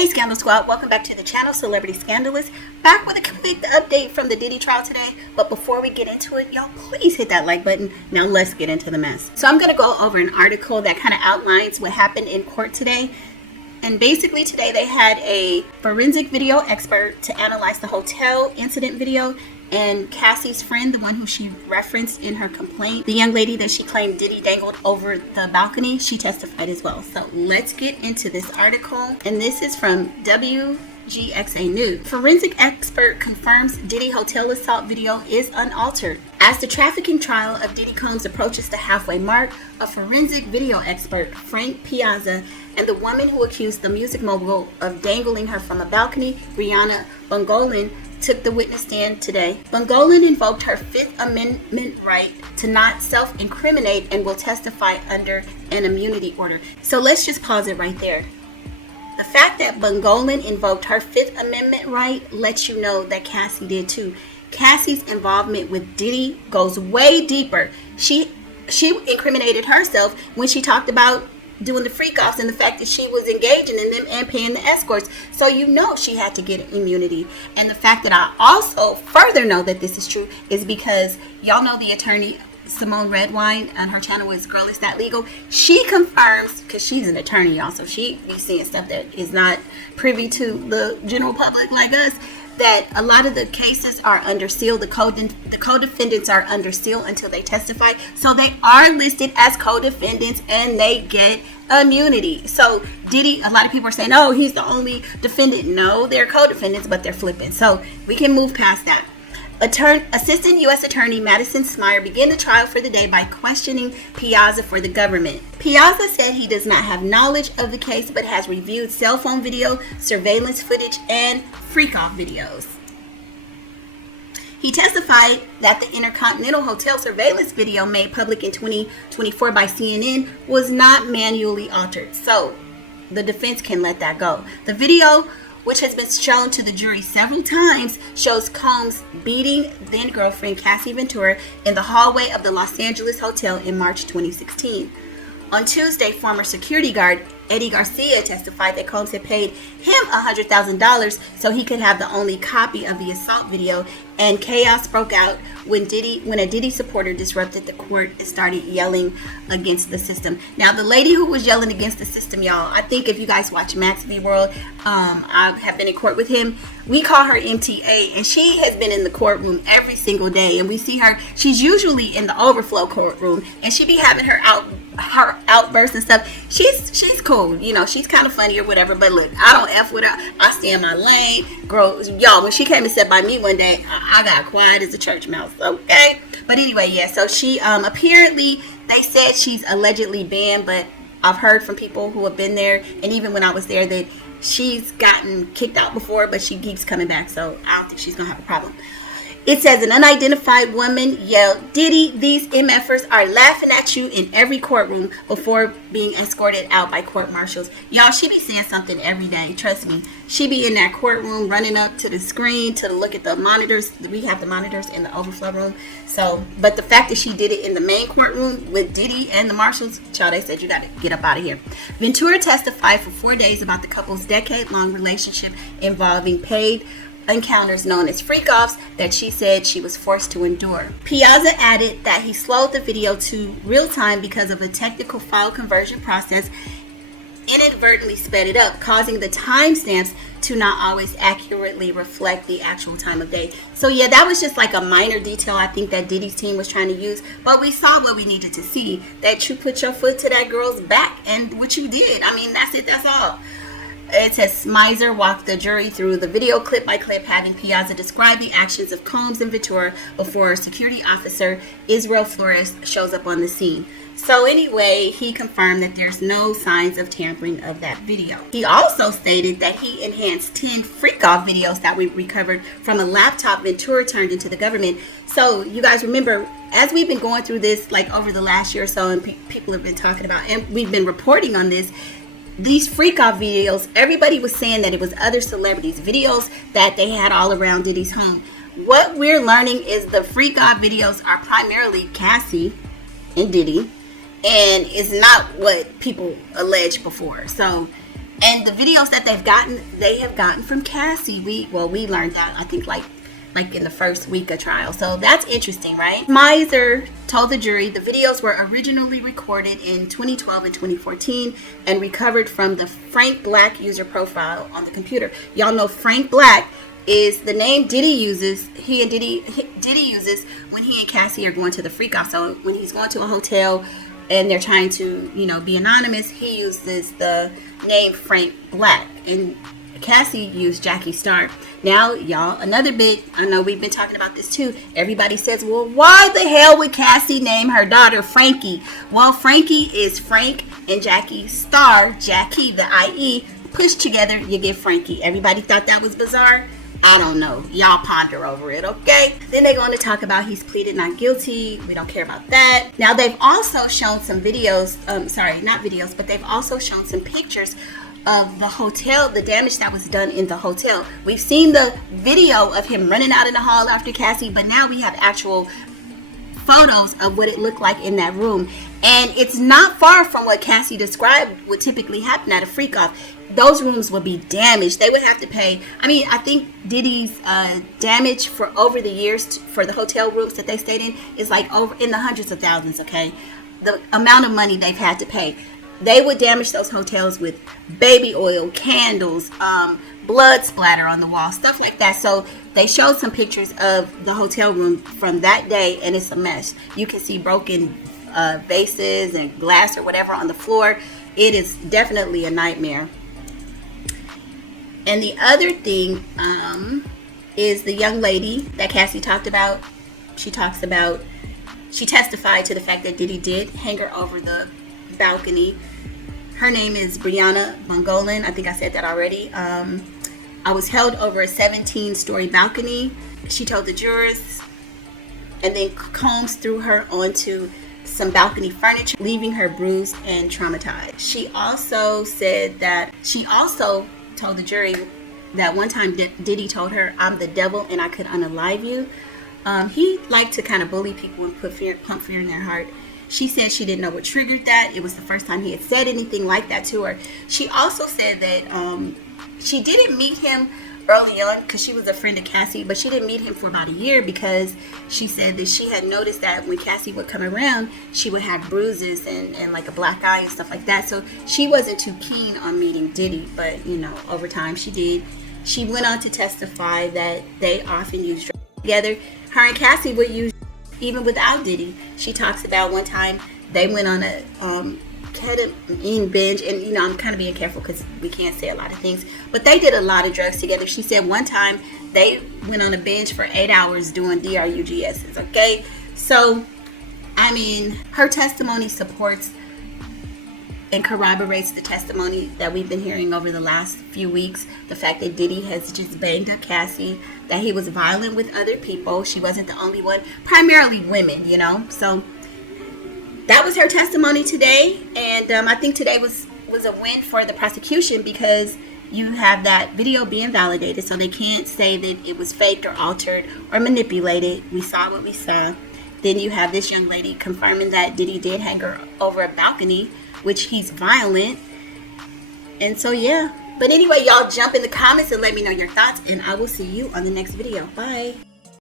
Hey Scandal Squad, welcome back to the channel. Celebrity ScandaLust, back with a complete update from the Diddy trial today. But before we get into it, y'all please hit that like button. Now let's get into the mess. So I'm going to go over an article that kind of outlines what happened in court today. And basically today they had a forensic video expert to analyze the hotel incident video. And Cassie's friend, the one who she referenced in her complaint, the young lady that she claimed Diddy dangled over the balcony, she testified as well. So let's get into this article. And this is from WGXA News. Forensic expert confirms Diddy hotel assault video is unaltered. As the trafficking trial of Diddy Combs approaches the halfway mark, a forensic video expert, Frank Piazza, and the woman who accused the music mogul of dangling her from a balcony, Rihanna Bungolin, took the witness stand today. Bungolin invoked her Fifth Amendment right to not self-incriminate and will testify under an immunity order. So let's just pause it right there. The fact that Bungolin invoked her Fifth Amendment right lets you know that Cassie did too. Cassie's involvement with Diddy goes way deeper. She incriminated herself when she talked about doing the freak offs and the fact that she was engaging in them and paying the escorts. So you know she had to get immunity. And the fact that I also further know that this is true is because y'all know the attorney Simone Redwine on her channel is Girl Is That Legal. She confirms, because she's an attorney y'all, so she be seeing stuff that is not privy to the general public like us, that a lot of the cases are under seal. The co-defendants are under seal until they testify. So they are listed as co-defendants and they get immunity. So Diddy, a lot of people are saying, oh, he's the only defendant. No, they're co-defendants, but they're flipping. So we can move past that. Assistant U.S. Attorney Madison Smyer began the trial for the day by questioning Piazza for the government. Piazza said he does not have knowledge of the case, but has reviewed cell phone video, surveillance footage, and freak-off videos. He testified that the Intercontinental Hotel surveillance video made public in 2024 by CNN was not manually altered. So the defense can let that go. The video, which has been shown to the jury several times, shows Combs beating then-girlfriend Cassie Ventura in the hallway of the Los Angeles hotel in March 2016. On Tuesday, former security guard Eddie Garcia testified that Combs had paid him $100,000 so he could have the only copy of the assault video, and chaos broke out when a Diddy supporter disrupted the court and started yelling against the system. Now, the lady who was yelling against the system, y'all, I think if you guys watch Max v. World, I have been in court with him. We call her MTA, and she has been in the courtroom every single day, and we see her. She's usually in the overflow courtroom, and she be having her outbursts and stuff. She's cool, you know, she's kind of funny or whatever, but look, I don't F with her. I stay in my lane. Girl, y'all, when she came and sat by me one day, I got quiet as a church mouse, okay? But anyway, yeah, so she apparently, they said she's allegedly banned, but I've heard from people who have been there, and even when I was there, that she's gotten kicked out before, but she keeps coming back, so I don't think she's gonna have a problem. It says an unidentified woman yelled, "Diddy, these MFers are laughing at you," in every courtroom before being escorted out by court marshals. Y'all, she be saying something every day. Trust me. She be in that courtroom running up to the screen to look at the monitors. We have the monitors in the overflow room. So, but the fact that she did it in the main courtroom with Diddy and the marshals, child, they said you got to get up out of here. Ventura testified for 4 days about the couple's decade-long relationship involving paid encounters known as freak-offs that she said she was forced to endure. Piazza added that he slowed the video to real time because of a technical file conversion process, inadvertently sped it up, causing the timestamps to not always accurately reflect the actual time of day. So yeah, that was just like a minor detail I think that Diddy's team was trying to use, but we saw what we needed to see, that you put your foot to that girl's back, and what you did. I mean, that's it, that's all. It says Smyser walked the jury through the video clip by clip, having Piazza describe the actions of Combs and Ventura before security officer Israel Flores shows up on the scene. So anyway, he confirmed that there's no signs of tampering of that video. He also stated that he enhanced 10 freak-off videos that we recovered from a laptop Ventura turned into the government. So you guys remember, as we've been going through this like over the last year or so, and people have been talking about, and we've been reporting on this, these freak-off videos, everybody was saying that it was other celebrities' videos that they had all around Diddy's home. What we're learning is the freak-off videos are primarily Cassie and Diddy, and it's not what people alleged before. So And the videos that they have gotten from Cassie. We learned that, I think, like in the first week of trial. So that's interesting, right? Miser told the jury the videos were originally recorded in 2012 and 2014 and recovered from the Frank Black user profile on the computer. Y'all know Frank Black is the name Diddy uses. Diddy uses when he and Cassie are going to the freak off. So when he's going to a hotel and they're trying to, be anonymous, he uses the name Frank Black, and Cassie used Jackie Star. Now, y'all, another bit, I know we've been talking about this too. Everybody says, well, why the hell would Cassie name her daughter Frankie? Well, Frankie is Frank and Jackie Star, Jackie, the IE, pushed together, you get Frankie. Everybody thought that was bizarre. I don't know. Y'all ponder over it, okay? Then they're going to talk about he's pleaded not guilty. We don't care about that. Now, they've also shown some videos. Not videos, but they've also shown some pictures of the hotel, the damage that was done in the hotel. We've seen the video of him running out in the hall after Cassie, but now we have actual photos of what it looked like in that room. And it's not far from what Cassie described would typically happen at a freak off. Those rooms would be damaged. They would have to pay. I think Diddy's damage for over the years for the hotel rooms that they stayed in is like over in the hundreds of thousands, okay? The amount of money they've had to pay. They would damage those hotels with baby oil, candles, blood splatter on the wall, stuff like that. So they showed some pictures of the hotel room from that day, and it's a mess. You can see broken vases and glass or whatever on the floor. It is definitely a nightmare. And the other thing is the young lady that Cassie talked about. She testified to the fact that Diddy did hang her over the balcony. Her name is Brianna Bongolan. I think I said that already. I was held over a 17-story balcony, she told the jurors, and then combs threw her onto some balcony furniture, leaving her bruised and traumatized. She also told the jury that one time Diddy told her, "I'm the devil and I could unalive you." He liked to kind of bully people and pump fear in their heart. She said she didn't know what triggered that. It was the first time he had said anything like that to her. She also said that she didn't meet him early on because she was a friend of Cassie, but she didn't meet him for about a year because she said that she had noticed that when Cassie would come around, she would have bruises and like a black eye and stuff like that. So she wasn't too keen on meeting Diddy, but over time she did. She went on to testify that they often used drugs together. Her and Cassie would use even without Diddy. She talks about one time they went on a ketamine binge, and I'm kind of being careful because we can't say a lot of things, but they did a lot of drugs together. She said one time they went on a binge for 8 hours doing DRUGSs, okay? So her testimony supports and corroborates the testimony that we've been hearing over the last few weeks. The fact that Diddy has just banged up Cassie, that he was violent with other people. She wasn't the only one, primarily women, So that was her testimony today, and I think today was a win for the prosecution because you have that video being validated, so they can't say that it was faked or altered or manipulated. We saw what we saw. Then you have this young lady confirming that Diddy did hang her over a balcony, which he's violent. And so, yeah. But anyway, y'all jump in the comments and let me know your thoughts, and I will see you on the next video. Bye.